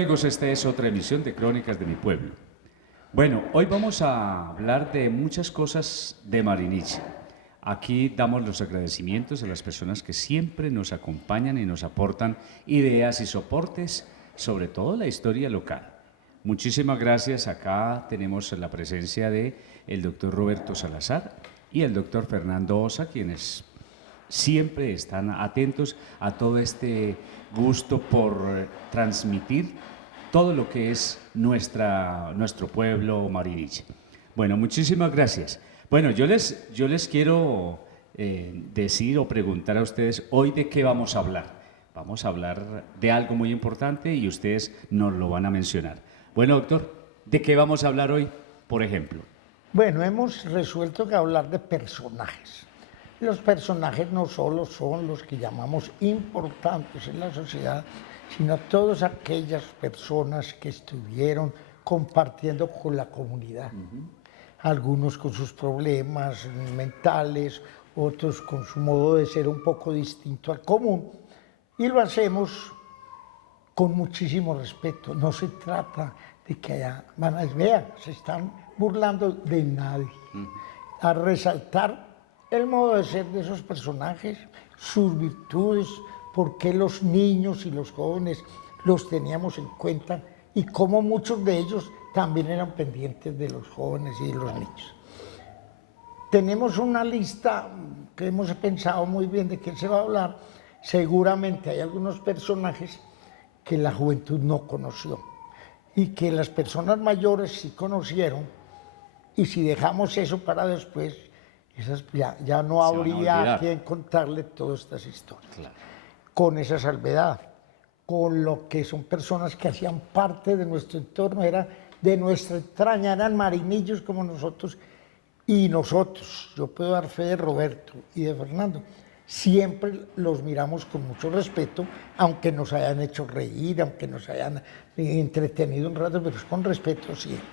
amigos? Esta es otra emisión de Crónicas de mi Pueblo. Bueno, hoy vamos a hablar de muchas cosas de Mariniche. Aquí damos los agradecimientos a las personas que siempre nos acompañan y nos aportan ideas y soportes, sobre todo la historia local. Muchísimas gracias. Acá tenemos la presencia de el doctor Roberto Salazar y el doctor Fernando Osa, quienes siempre están atentos a todo este gusto por transmitir todo lo que es nuestro pueblo Mariniche. Bueno, muchísimas gracias. Bueno, yo les quiero decir o preguntar a ustedes hoy de qué vamos a hablar. Vamos a hablar de algo muy importante y ustedes nos lo van a mencionar. Bueno, doctor, ¿de qué vamos a hablar hoy, por ejemplo? Bueno, hemos resuelto que hablar de personajes. Los personajes no solo son los que llamamos importantes en la sociedad, sino todas aquellas personas que estuvieron compartiendo con la comunidad. Algunos con sus problemas mentales, otros con su modo de ser un poco distinto al común. Y lo hacemos con muchísimo respeto. No se trata de que haya, vean, se están burlando de nadie. A resaltar el modo de ser de esos personajes, sus virtudes, por qué los niños y los jóvenes los teníamos en cuenta y cómo muchos de ellos también eran pendientes de los jóvenes y de los niños. Tenemos una lista que hemos pensado muy bien de qué se va a hablar. Seguramente hay algunos personajes que la juventud no conoció y que las personas mayores sí conocieron, y si dejamos eso para después, ya no habría a quien contarle todas estas historias. Claro. Con esa salvedad, con lo que son personas que hacían parte de nuestro entorno, era de nuestra entraña, eran marinillos como nosotros, y nosotros, yo puedo dar fe de Roberto y de Fernando, siempre los miramos con mucho respeto, aunque nos hayan hecho reír, aunque nos hayan entretenido un rato, pero es con respeto siempre.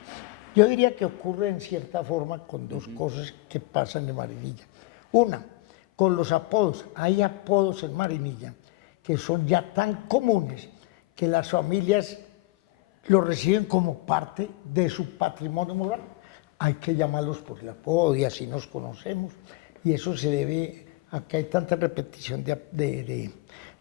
Yo diría que ocurre en cierta forma con dos cosas que pasan en Marinilla. Una, con los apodos. Hay apodos en Marinilla que son ya tan comunes que las familias los reciben como parte de su patrimonio moral. Hay que llamarlos por el apodo y así nos conocemos. Y eso se debe a que hay tanta repetición de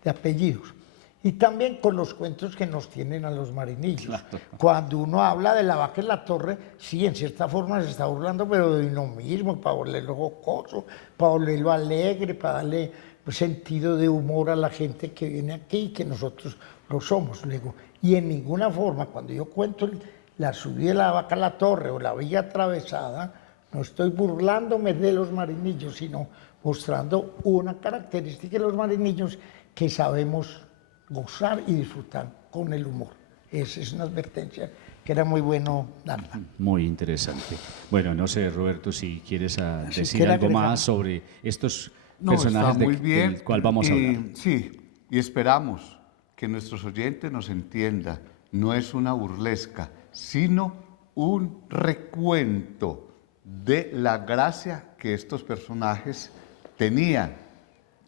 apellidos. Y también con los cuentos que nos tienen a los marinillos. Claro. Cuando uno habla de la vaca en la torre, sí, en cierta forma se está burlando, pero de uno mismo, para volverlo jocoso, para volverlo alegre, para darle sentido de humor a la gente que viene aquí, que nosotros lo somos. Luego, y en ninguna forma, cuando yo cuento la subida de la vaca a la torre o la villa atravesada, no estoy burlándome de los marinillos, sino mostrando una característica de los marinillos que sabemos gozar y disfrutar con el humor. Esa es una advertencia que era muy bueno darla. Muy interesante. Bueno, no sé, Roberto, si quieres decir algo más sobre estos personajes del cual vamos a hablar. Sí, y esperamos que nuestros oyentes nos entiendan. No es una burlesca, sino un recuento de la gracia que estos personajes tenían,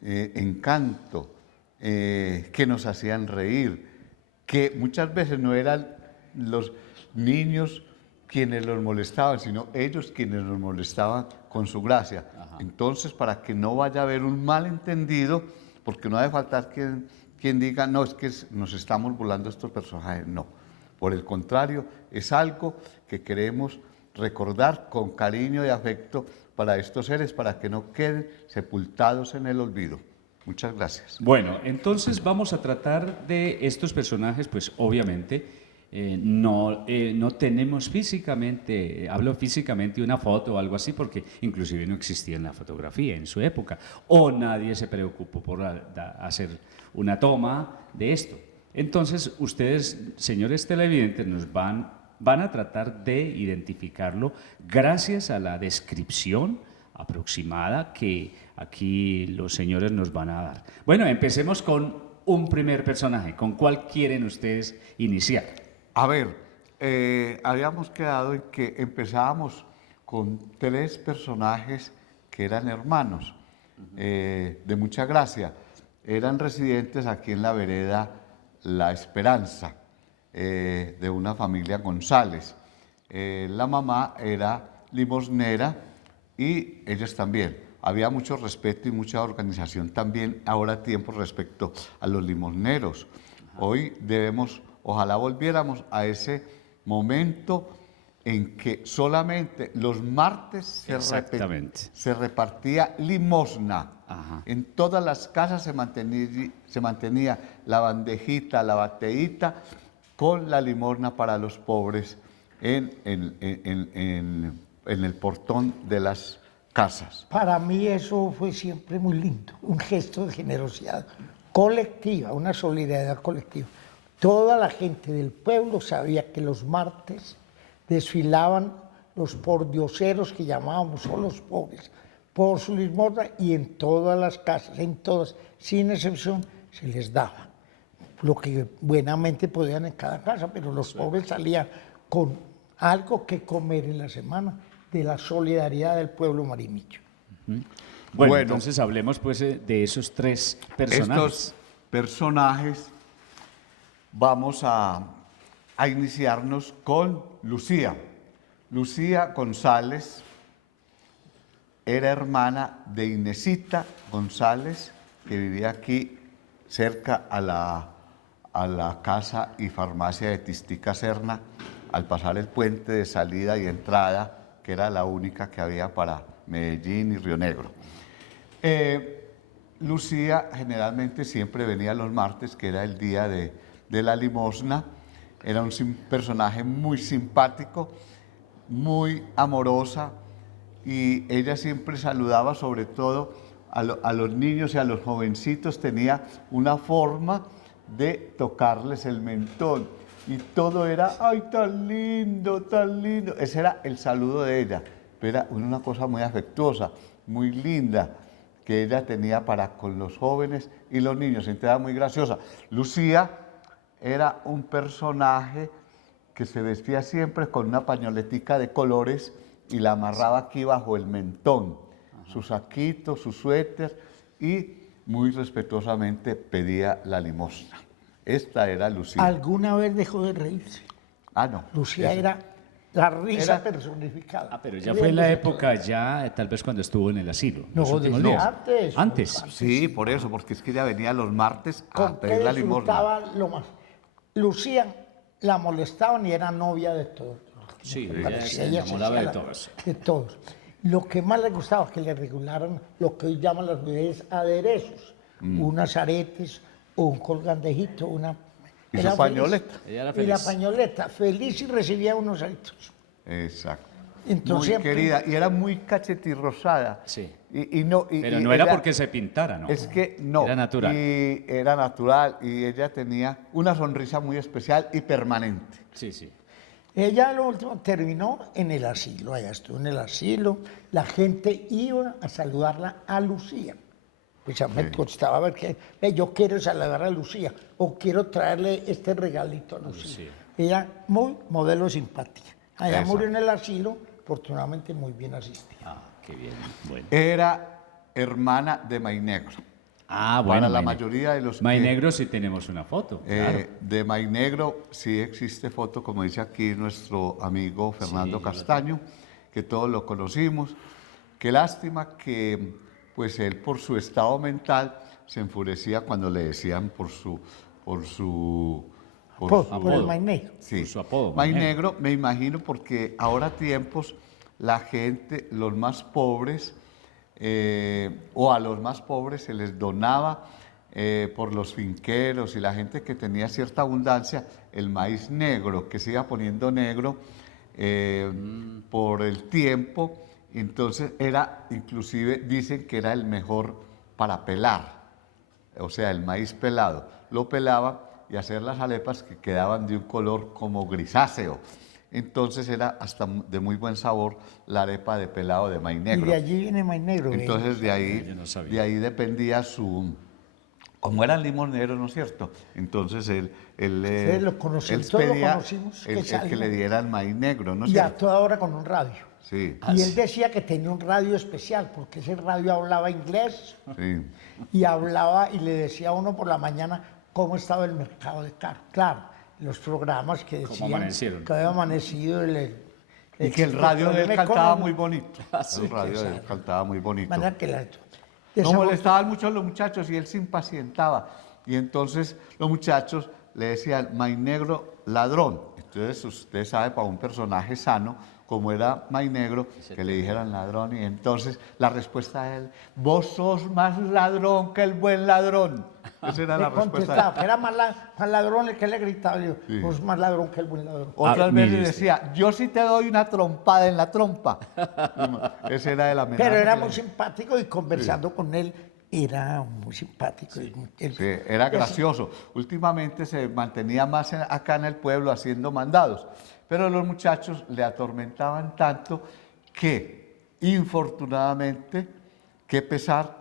encanto, que nos hacían reír, que muchas veces no eran los niños quienes los molestaban, sino ellos quienes nos molestaban con su gracia. Ajá. Entonces, para que no vaya a haber un malentendido, porque no debe faltar quien diga, no, es que nos estamos burlando de estos personajes, no. Por el contrario, es algo que queremos recordar con cariño y afecto para estos seres, para que no queden sepultados en el olvido. Muchas gracias. Bueno, entonces vamos a tratar de estos personajes, pues obviamente no tenemos físicamente, hablo físicamente una foto o algo así, porque inclusive no existía la fotografía en su época, o nadie se preocupó por hacer una toma de esto. Entonces ustedes, señores televidentes, nos van a tratar de identificarlo gracias a la descripción aproximada que aquí los señores nos van a dar. Bueno, empecemos con un primer personaje. ¿Con cuál quieren ustedes iniciar? A ver, habíamos quedado en que empezábamos con 3 personajes que eran hermanos, de mucha gracia. Eran residentes aquí en la vereda La Esperanza. de una familia González. La mamá era limosnera y ellos también. Había mucho respeto y mucha organización también ahora tiempo respecto a los limosneros. Hoy debemos, ojalá volviéramos a ese momento en que solamente los martes se repartía limosna. Ajá. En todas las casas se mantenía la bandejita, la bateíta con la limosna para los pobres en el portón de las casas. Para mí eso fue siempre muy lindo, un gesto de generosidad colectiva, una solidaridad colectiva. Toda la gente del pueblo sabía que los martes desfilaban los pordioseros que llamábamos, o los pobres, por su limosna, y en todas las casas, en todas, sin excepción, se les daba lo que buenamente podían en cada casa, pero los pobres salían con algo que comer en la semana, de la solidaridad del pueblo marinicho. Bueno, entonces hablemos pues de esos tres personajes. Estos personajes, vamos a iniciarnos con Lucía. Lucía González era hermana de Inesita González, que vivía aquí cerca a la casa y farmacia de Tistica Serna, al pasar el puente de salida y entrada, que era la única que había para Medellín y Río Negro. Lucía generalmente siempre venía los martes, que era el día de la limosna. Era un personaje muy simpático, muy amorosa, y ella siempre saludaba sobre todo a los niños y a los jovencitos. Tenía una forma de tocarles el mentón. Y todo era, ¡ay, tan lindo, tan lindo! Ese era el saludo de ella. Pero era una cosa muy afectuosa, muy linda, que ella tenía para con los jóvenes y los niños. Entonces era muy graciosa. Lucía era un personaje que se vestía siempre con una pañoletica de colores y la amarraba aquí bajo el mentón. Su saquito, su suéter, y muy respetuosamente pedía la limosna. Esta era Lucía. ¿Alguna vez dejó de reírse? Ah, no. Lucía era la risa personificada. Ah, pero ya fue en la época, ya tal vez cuando estuvo en el asilo. No, los últimos desde días. antes. Antes. Sí, por eso, porque es que ella venía los martes a ¿Con qué pedir la limosna. disfrutaba lo más? Lucía la molestaban y era novia de todos. Sí, Parecía, ella se enamoraba hacía de todos. De todos. Lo que más le gustaba es que le regularan lo que hoy llaman las mujeres aderezos, unas aretes o un colgandejito, una... Y Era su pañoleta. Ella era Y la feliz. pañoleta, feliz, y recibía unos aretos. Exacto. Entonces, muy querida, y era muy cachetirrosada. Sí. Pero no era porque se pintara, ¿no? Es que no. Era natural. Y era natural, y ella tenía una sonrisa muy especial y permanente. Sí, sí. ella lo último terminó en el asilo, allá estuvo en el asilo, la gente iba a saludarla a Lucía. Pues ya me costaba ver que yo quiero saludar a Lucía o quiero traerle este regalito a Lucía. Ella muy modelo de simpatía. Allá Eso. murió en el asilo, afortunadamente muy bien asistida. Ah, qué bien. Bueno. Era hermana de Mainegro. Ah, bueno. Para la May- mayoría de los May que- Negro sí tenemos una foto. Claro. De Mainegro sí existe foto, como dice aquí nuestro amigo Fernando Sí, Castaño, que todos lo conocimos. Qué lástima que pues él por su estado mental se enfurecía cuando le decían por el Mainegro. Sí. Por su apodo, Mainegro, me imagino, porque ahora tiempos la gente, los más pobres, o a los más pobres se les donaba por los finqueros y la gente que tenía cierta abundancia, el maíz negro, que se iba poniendo negro por el tiempo. Entonces era, inclusive dicen que era el mejor para pelar, o sea, el maíz pelado. Lo pelaba y hacer las arepas que quedaban de un color como grisáceo. Entonces era hasta de muy buen sabor la arepa de pelado de maíz Y negro. de allí viene Mainegro. Entonces yo no sabía. de ahí dependía su... Como eran limoneros, ¿no es cierto? Entonces él lo conocí, él todos lo pedía conocimos, que el que salga. le diera el maíz negro, ¿no es Y a cierto? toda hora con un radio. Sí, Y él decía que tenía un radio especial, porque ese radio hablaba inglés sí. y hablaba y le decía a uno por la mañana cómo estaba el mercado de carne. Claro, los programas que ¿Cómo decían amanecieron? que había amanecido Y que el radio de él cantaba muy bonito. bonito. El radio de él cantaba muy bonito. Manera que No molestaban mucho a los muchachos y él se impacientaba. Y entonces los muchachos le decían, May Negro, ladrón. Entonces usted sabe, para un personaje sano, como era May Negro, que le dijeran ladrón. Y entonces la respuesta de él, vos sos más ladrón que el buen ladrón. Esa era la le respuesta. contestaba, que era más ladrón el que le gritaba. Yo, Sí. vos más ladrón que el buen ladrón. Otras mire veces usted. decía, yo sí te doy una trompada en la trompa. Ese era el amenaza. Pero era que muy le- simpático y conversando con él era muy simpático. Sí, era gracioso. Últimamente se mantenía más acá en el pueblo haciendo mandados, pero los muchachos le atormentaban tanto que, infortunadamente, qué pesar,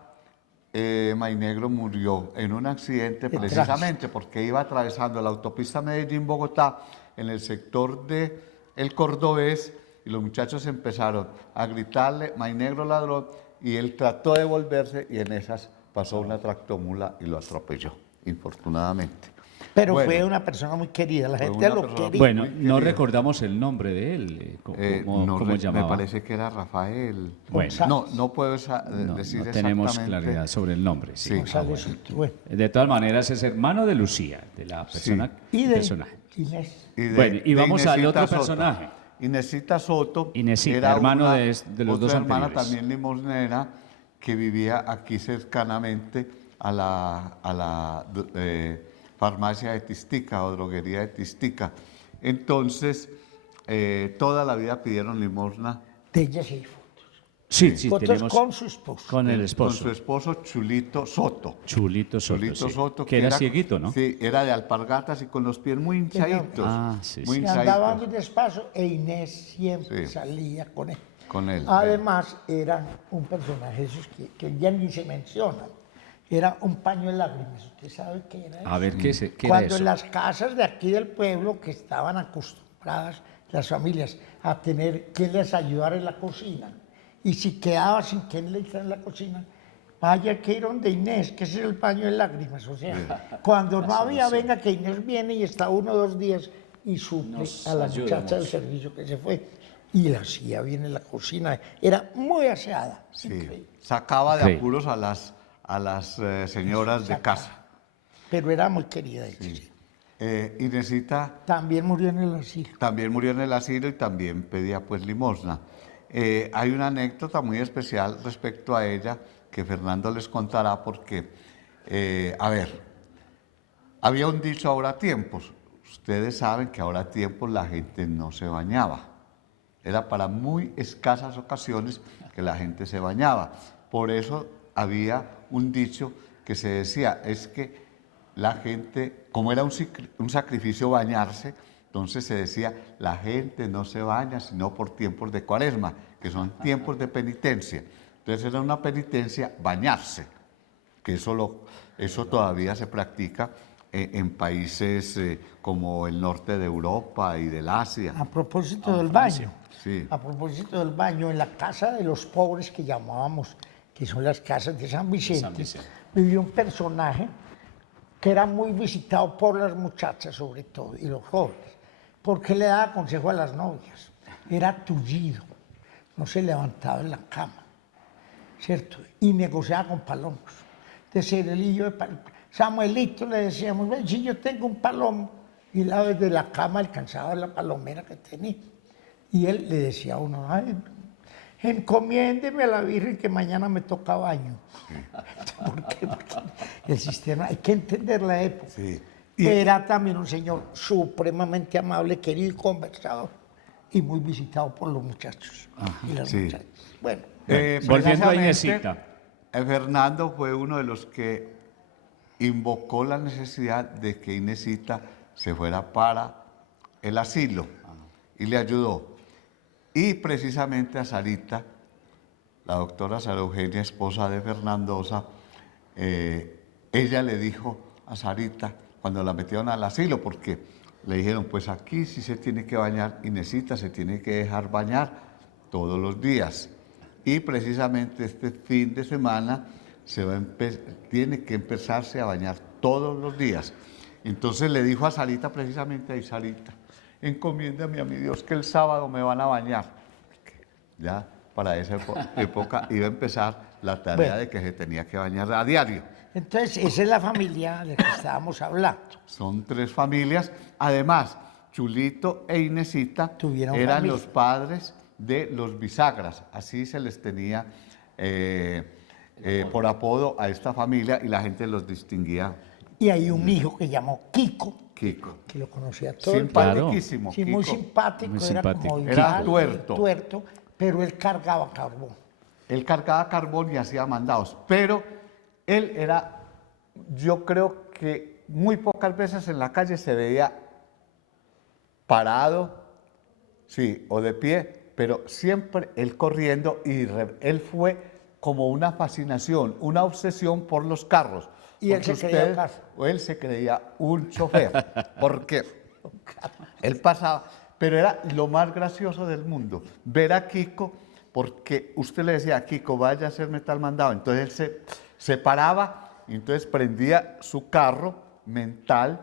May Negro murió en un accidente Qué precisamente porque iba atravesando la autopista Medellín-Bogotá en el sector de El Cordobés y los muchachos empezaron a gritarle May Negro ladrón y él trató de volverse y en esas pasó una tractomula y lo atropelló, infortunadamente. Pero Bueno, fue una persona muy querida, la fue gente una lo persona quería. Bueno, muy no querido. recordamos el nombre de él. ¿Cómo Me llamaba? parece que era Rafael. Bueno, No puedo no, decir no tenemos exactamente. claridad sobre el nombre. Sí. Sí. González, bueno. De todas maneras, es hermano de Lucía, de la persona. Y de personaje. Inés. Bueno, y vamos al Inesita otro Soto. personaje. Inesita Soto. Inesita, era hermano una- de los otra dos hermana anteriores. también limosnera que vivía aquí cercanamente a la farmacia de Tistica o droguería de Tistica. Entonces, toda la vida pidieron limosna De ella sí hay fotos. Sí, sí, Fotos tenemos con su esposo. con el con esposo, su esposo Chulito Soto. Chulito Soto, Chulito sí, Soto, que era cieguito, ¿no? Sí, era de alpargatas y con los pies muy hinchaditos. Ah, sí, muy sí. Y andaba muy hinchaditos despacio e Inés siempre Sí. salía con él. con él. Además, era un personaje esos que ya ni se mencionan. Era un paño de lágrimas. ¿Usted sabe qué era eso? A ver, ¿qué era Cuando eso? en las casas de aquí del pueblo, que estaban acostumbradas las familias a tener quien les ayudara en la cocina, y si quedaba sin quien le hiciera en la cocina, vaya que ir donde Inés, que ese es el paño de lágrimas. O sea, cuando no había, venga que Inés viene y está 1 o 2 días y suple Nos a la ayuda muchacha del mucho. servicio que se fue. Y la hacía bien en la cocina. Era muy aseada. Sí, Increíble. sacaba de Increíble. apuros a las señoras de casa. Pero era muy querida. ella, sí. Inesita También murió en el asilo. también murió en el asilo y también pedía pues limosna. Hay una anécdota muy especial respecto a ella que Fernando les contará porque, a ver, había un dicho ahora tiempos. Ustedes saben que ahora tiempos la gente no se bañaba. Era para muy escasas ocasiones que la gente se bañaba. Por eso había un dicho que se decía, es que la gente, como era un sacrificio bañarse, entonces se decía, la gente no se baña sino por tiempos de cuaresma, que son tiempos de penitencia. Entonces era una penitencia bañarse, que eso todavía se practica en países como el norte de Europa y del Asia. A propósito del baño. Sí. A propósito del baño, en la casa de los pobres que llamábamos, que son las casas de San Vicente, Vicente. vivió un personaje que era muy visitado por las muchachas sobre todo y los jóvenes, porque le daba consejo a las novias. Era tullido, no se levantaba en la cama, ¿cierto? Y negociaba con palomos. Entonces Samuelito le decíamos, "Ven, si yo tengo un palomo", y la desde la cama alcanzaba la palomera que tenía. Y él le decía a uno, "Ay, encomiéndeme a la Virgen que mañana me toca baño". ¿Por qué? Porque el sistema, hay que entender la época. Sí. Era también un señor supremamente amable, querido y conversador, y muy visitado por los muchachos y las Sí. muchachas. Bueno, Volviendo a Precisamente, Inesita. Fernando fue uno de los que invocó la necesidad de que Inesita se fuera para el asilo y le ayudó. Y precisamente a Sarita, la doctora Sara Eugenia, esposa de Fernandosa, ella le dijo a Sarita cuando la metieron al asilo, porque le dijeron, pues aquí sí se tiene que bañar, Inesita se tiene que dejar bañar todos los días. Y precisamente este fin de semana tiene que empezarse a bañar todos los días. Entonces le dijo a Sarita precisamente, ay Sarita, encomiéndame a mi Dios que el sábado me van a bañar. Ya para esa época iba a empezar la tarea Bueno. de que se tenía que bañar a diario. Entonces, esa es la familia de la que estábamos hablando. Son 3 familias. Además, Chulito e Inesita Tuvieron eran familia. los padres de los bisagras. Así se les tenía por apodo a esta familia y la gente los distinguía. Y hay un hijo que llamó Kiko, Kiko. que lo conocía todo el mundo. Simpaticísimo. Sí, muy Kiko. simpático, Muy era simpático. como Era ideal, tuerto. pero él cargaba carbón. Él cargaba carbón y hacía mandados, pero él era, yo creo que muy pocas veces en la calle se veía parado, sí, o de pie, pero siempre él corriendo y él fue como una fascinación, una obsesión por los carros. Y él Porque se creía carro. o él se creía un chofer, porque él pasaba, pero era lo más gracioso del mundo, ver a Kiko, porque usted le decía a Kiko, vaya a hacerme tal mandado, entonces él se paraba, y entonces prendía su carro mental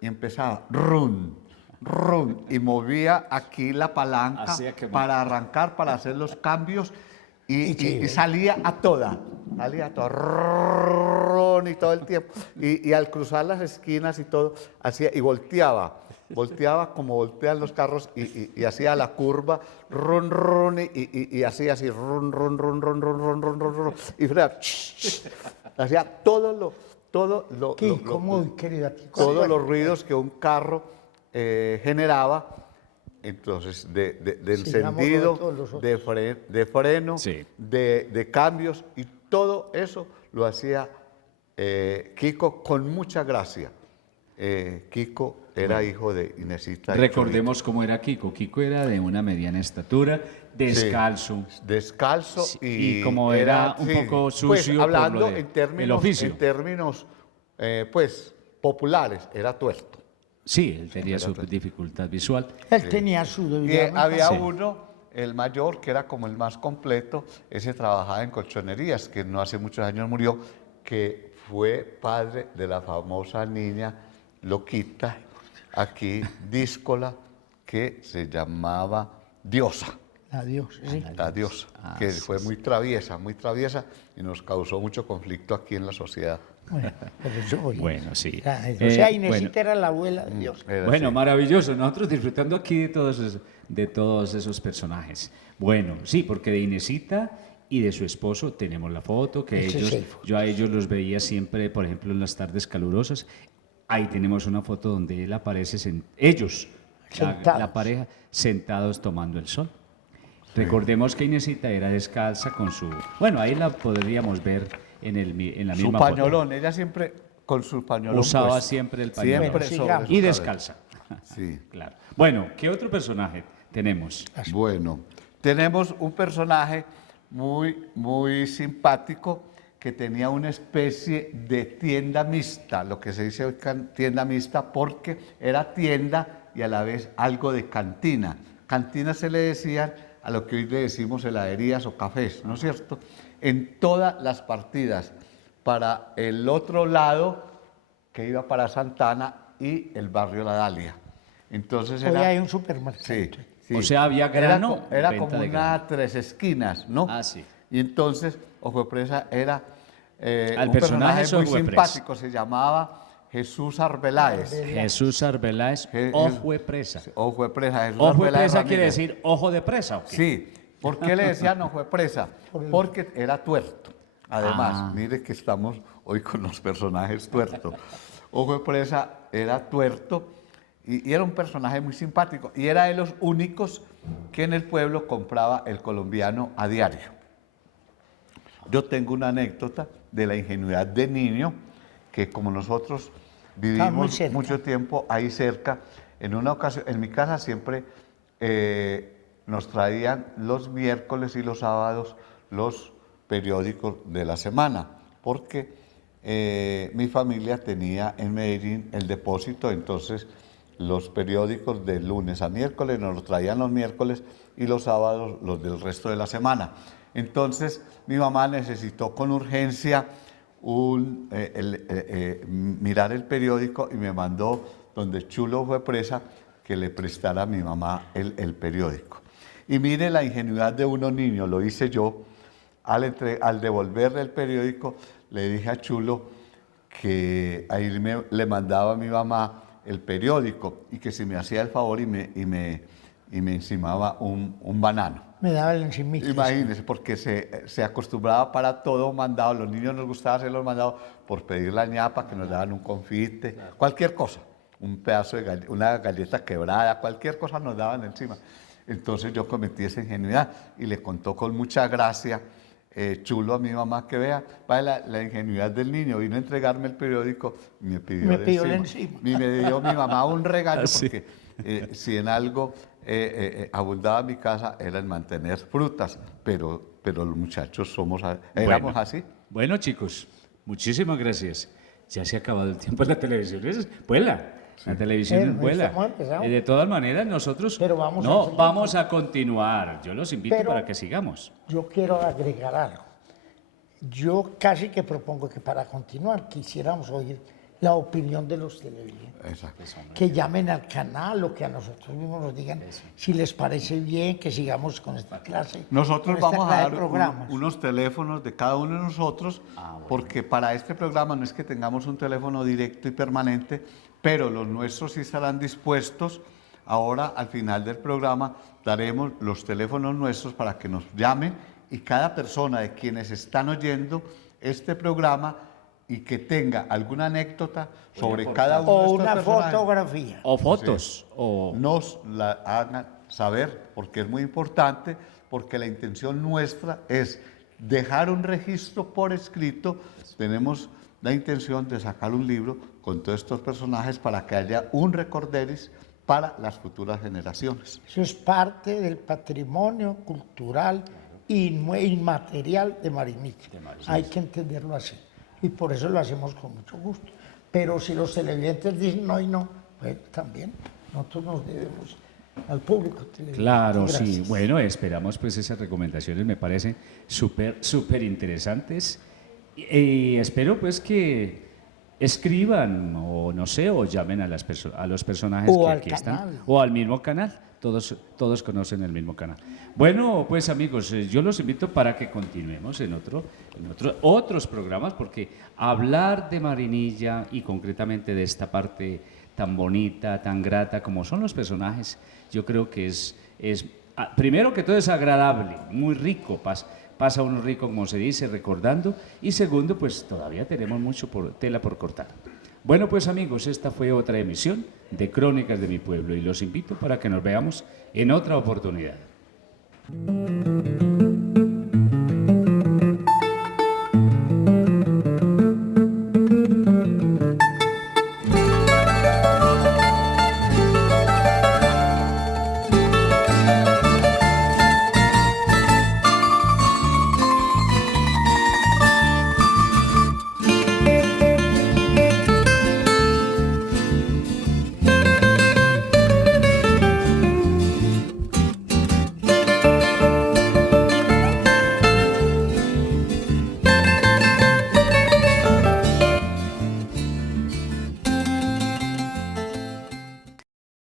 y empezaba, run, run, y movía aquí la palanca Hacía que- para arrancar, para hacer los cambios, Sí. y salía a toda, run, y todo el tiempo, y al cruzar las esquinas y todo, hacía, y volteaba como voltean los carros y hacía la curva, run, run, y hacía así, run, run, run, run, run, run, run, run, run, y fregaba, hacía todo lo, Kiko, muy querido Kiko. todos Bueno, los ruidos que un carro generaba, entonces de Sigámoslo encendido, de todos los otros. de freno, Sí. de cambios, y todo eso lo hacía Kiko con mucha gracia. Kiko era hijo de Inesita. y Recordemos cómo era Kiko. Kiko era de una mediana estatura, descalzo. Chulito. Descalzo Sí, y, y como era un poco pues, sucio por hablando lo de- en términos, el oficio. pues populares, era tuerto. Sí, él tenía su dificultad visual. Él tenía su Y debilidad. había Sí. uno, el mayor, que era como el más completo, ese trabajaba en colchonerías, que no hace muchos años murió, que fue padre de la famosa niña loquita, aquí, díscola, que se llamaba Diosa, Adiós. Sí. la diosa, Ah, que sí, fue muy traviesa, y nos causó mucho conflicto aquí en la sociedad. Bueno, pero eso oye. Bueno, sí. O sea, Inesita Bueno. era la abuela de Dios. Era Bueno, así. maravilloso. Nosotros disfrutando aquí de todos esos personajes. Bueno, sí, porque de Inesita y de su esposo tenemos la foto, que Ese es ellos, el foto. yo a ellos los veía siempre, por ejemplo, en las tardes calurosas. Ahí tenemos una foto donde él aparece, ellos, Sentados. la pareja, sentados tomando el sol. Recordemos que Inesita era descalza con su... Bueno, ahí la podríamos ver en la Su misma foto. pañolón, ella siempre con su pañolón Usaba puesto. siempre el pañolón. Siempre Bueno, sobre sigamos. su Y cabeza. descalza. Sí. Claro. Bueno, ¿qué otro personaje tenemos? Bueno, tenemos un personaje muy simpático que tenía una especie de tienda mixta, lo que se dice hoy tienda mixta, porque era tienda y a la vez algo de cantina. Cantina se le decían a lo que hoy le decimos heladerías o cafés, ¿no es cierto? En todas las partidas, para el otro lado, que iba para Santana y el barrio La Dalia. Entonces Hoy era... hay un supermercado. Sí, sí. O sea, había grano, Era venta como de una grano. tres esquinas, ¿no? Ah, sí. Y entonces, Ojo de Presa era Al un personaje personaje muy Ojo de Presa. simpático, se llamaba Jesús Arbeláez. Jesús Arbeláez, ojo de presa. Ojo de Presa, Jesús Ojo de Arbeláez presa quiere Ramírez. decir ojo de presa, ¿o qué? Sí. ¿Por qué le decían Ojo de Presa? Porque era tuerto. Además, Ah. mire que estamos hoy con los personajes tuertos. Ojo de Presa era tuerto y era un personaje muy simpático. Y era de los únicos que en el pueblo compraba el colombiano a diario. Yo tengo una anécdota de la ingenuidad de niño, que como nosotros muy vivimos cerca. mucho tiempo ahí cerca, en una ocasión, en mi casa siempre nos traían los miércoles y los sábados los periódicos de la semana, porque mi familia tenía en Medellín el depósito, entonces los periódicos de lunes a miércoles nos los traían los miércoles y los sábados los del resto de la semana. Entonces mi mamá necesitó con urgencia mirar el periódico y me mandó, donde Chulo fue presa, que le prestara a mi mamá el periódico. Y mire la ingenuidad de unos niños, lo hice yo. Al devolverle el periódico, le dije a Chulo que ahí le mandaba a mi mamá el periódico y que si me hacía el favor y me encimaba un banano. Me daba el encimito. Imagínense, porque se acostumbraba para todo mandado. Los niños nos gustaba hacer los mandados por pedir la ñapa, que nos daban un confite, cualquier cosa, un pedazo de una galleta quebrada, cualquier cosa nos daban encima. Entonces yo cometí esa ingenuidad y le contó con mucha gracia Chulo a mi mamá que vea la ingenuidad del niño. Vino a entregarme el periódico y me pidió el encima. Y me dio mi mamá un regalo porque si en algo abundaba mi casa era en mantener frutas, pero los muchachos éramos así. Bueno, chicos, muchísimas gracias. Ya se ha acabado el tiempo de la televisión. Vuela. La televisión vuela. De todas maneras, nosotros vamos a continuar. Yo los invito para que sigamos. Yo quiero agregar algo. Yo casi que propongo que para continuar quisiéramos oír la opinión de los televidentes. Exacto. Que llamen al canal o que a nosotros mismos nos digan si les parece bien que sigamos con esta clase. Nosotros vamos a dar unos teléfonos de cada uno de nosotros, porque para este programa no es que tengamos un teléfono directo y permanente, pero los nuestros sí estarán dispuestos. Ahora, al final del programa, daremos los teléfonos nuestros para que nos llamen y cada persona de quienes están oyendo este programa y que tenga alguna anécdota sobre cada uno de estos personajes. O una fotografía. O fotos. Sí. Nos la hagan saber, porque es muy importante, porque la intención nuestra es dejar un registro por escrito. Tenemos la intención de sacar un libro con todos estos personajes para que haya un recorderis para las futuras generaciones. Eso es parte del patrimonio cultural inmaterial de Mariniche. Hay que entenderlo así. Y por eso lo hacemos con mucho gusto. Pero si los televidentes dicen no y no, pues también nosotros nos debemos al público televidente. Claro, Gracias. sí. Bueno, esperamos pues esas recomendaciones, me parecen súper interesantes. Y espero pues que escriban o no sé, o llamen a los personajes o que al aquí canal. están. O al mismo canal. Todos conocen el mismo canal. Bueno, pues amigos, yo los invito para que continuemos en otros programas, porque hablar de Marinilla y concretamente de esta parte tan bonita, tan grata como son los personajes, yo creo que es primero que todo es agradable, muy rico, pasa uno rico, como se dice, recordando, y segundo, pues todavía tenemos mucho tela por cortar. Bueno, pues amigos, esta fue otra emisión de Crónicas de mi Pueblo y los invito para que nos veamos en otra oportunidad.